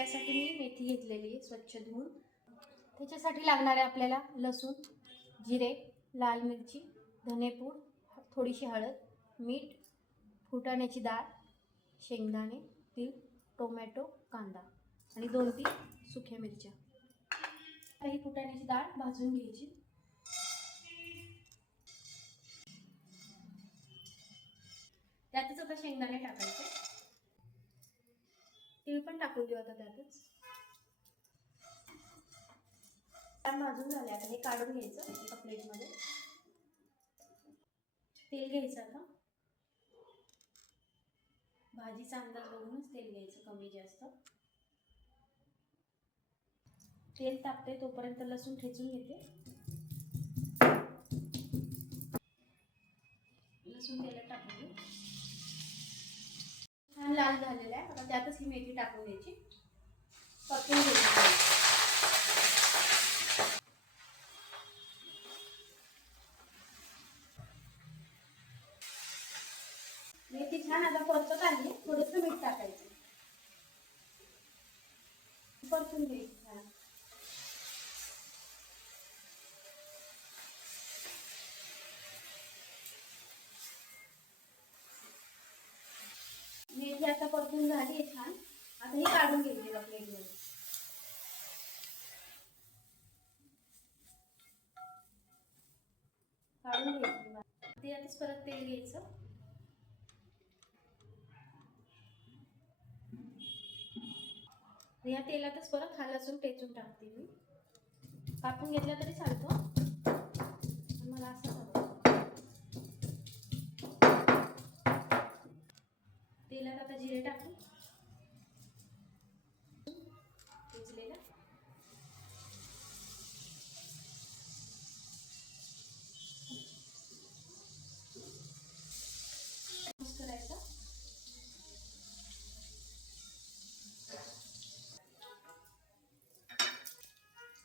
त्यासाठी मी मेथी घेतलेली आहे स्वच्छ धुवून. त्याच्यासाठी लागणारे आपल्याला लसूण, जिरे, लाल मिरची, धनेपूड, थोडीशी हळद, मीठ, फुटाण्याची डाळ, शेंगदाणे, तीळ, टोमॅटो, कांदा आणि 2-3 सुक्या मिरच्या. ही फुटाण्याची डाळ भाजून घ्यायची. त्यातच आता शेंगदाणे टाकायचे. तीळ पण टाकून देऊ आता त्यातच. भाजून झाले आता हे काढून घ्यायचं एका प्लेटमध्ये. तेल घ्यायचं आता. भाजीचा अंदाज बघूनच तेल घ्यायचं, कमी जास्त. तेल तापते तोपर्यंत लसूण ठेचून घेते. लसूण तेलात टाकून घेऊ. छान लाल झालेला आहे. आता त्यातच ही मेथी टाकून द्यायची. परतून घ्यायची. मेथी छान आता परतत आली. थोडंसं मीठ टाकायचं. परतून घ्यायची छान. मेथी आता परतून झाली आहे छान. आता ही काढून घ्यायची एका प्लेटमध्ये. काढून घ्यायची. ते आधीच परत तेल घ्यायचं. या तेलातच परत हा लसूण टेचून टाकते मी. कापून घेतला तरी चालतो, पण मला असं हवं. तेलात आता जिरे टाकू. टेचलेला. करायचा.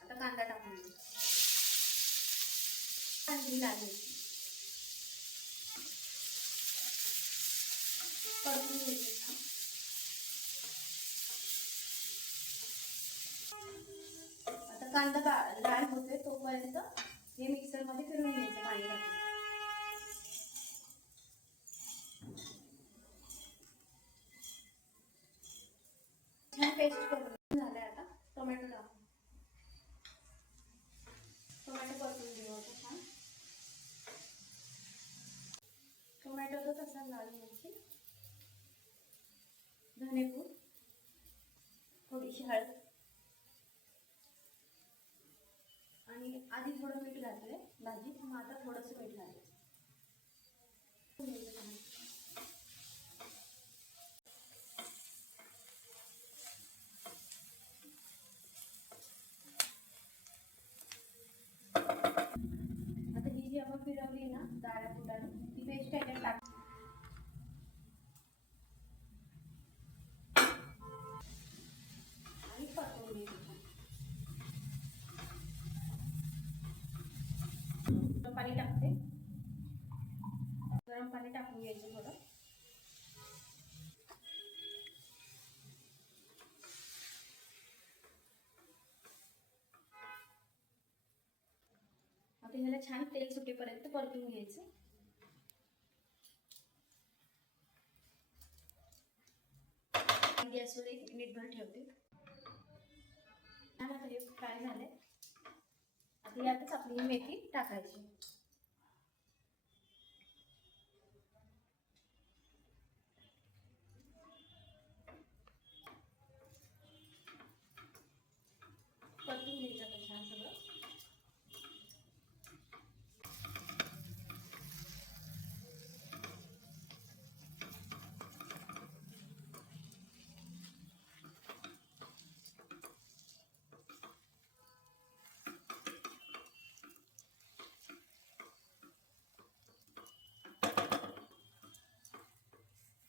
आता कांदा टाकून देऊ. कांदी लागेल. परतून घ्यायचं ना. आता कांदा लाल होते तोपर्यंत हे मिक्सर मध्ये फिरवून घ्यायचं पाणी टाकून. छान पेस्ट करून झालंय. आता टोमॅटो टाकू. टोमॅटो परतून घेऊ आता छान. टोमॅटो तर तसा लाल मिरची, धनेपूड, थोडीशी हळद आणि आधी थोडं मीठ घातलंय भाजीत. मग आता थोडंसं मीठ घालायचं. आता ही जी आपण फिरवली ना डाळ्या फुटाने, ती पेस्ट याच्यात टाक. आणि परतून घ्यायचं. पाणी टाकते. गरम पाणी टाकून घ्यायचं थोडं. आता ह्याला छान तेल सुटेपर्यंत परतून घ्यायचं. गॅसवर 1 मिनिटभर ठेवते. आता हे फ्राय झाले. आता यातच आपली मेथी टाकायची. परतून घ्यायचं छान सगळं.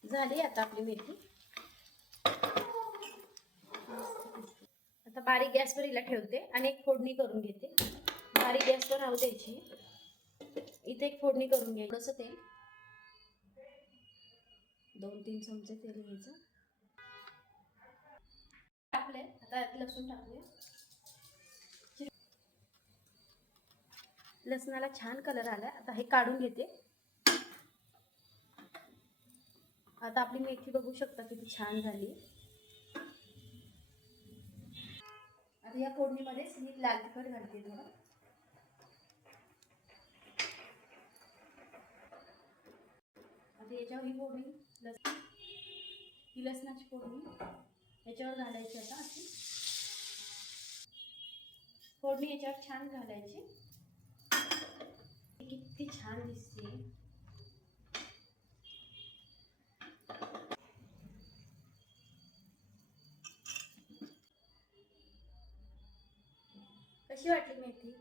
झाली आता आपली मेथी. आता बारीक गॅसवर हिला ठेवते आणि एक फोडणी करून घेते. बारीक गॅसवर राहू द्यायची. इथे एक फोडणी करून घ्यायची. थोडंसं तेल, 2-3 चमचे तेल घ्यायचं. टाकले. आता लसूण टाकूया. लसणाला छान कलर आला. आता हे काढून घेते. आता आपली मेथी बघू शकता किती छान झाली. आता या फोडणीमध्येच मी लाल तिखट घालते थोडं. आता याच्यावर ही फोडणी ही लसणाची फोडणी याच्यावर घालायची. आता अशी फोडणी याच्यावर छान घालायची. किती छान दिसते. कशी वाटली मेथी?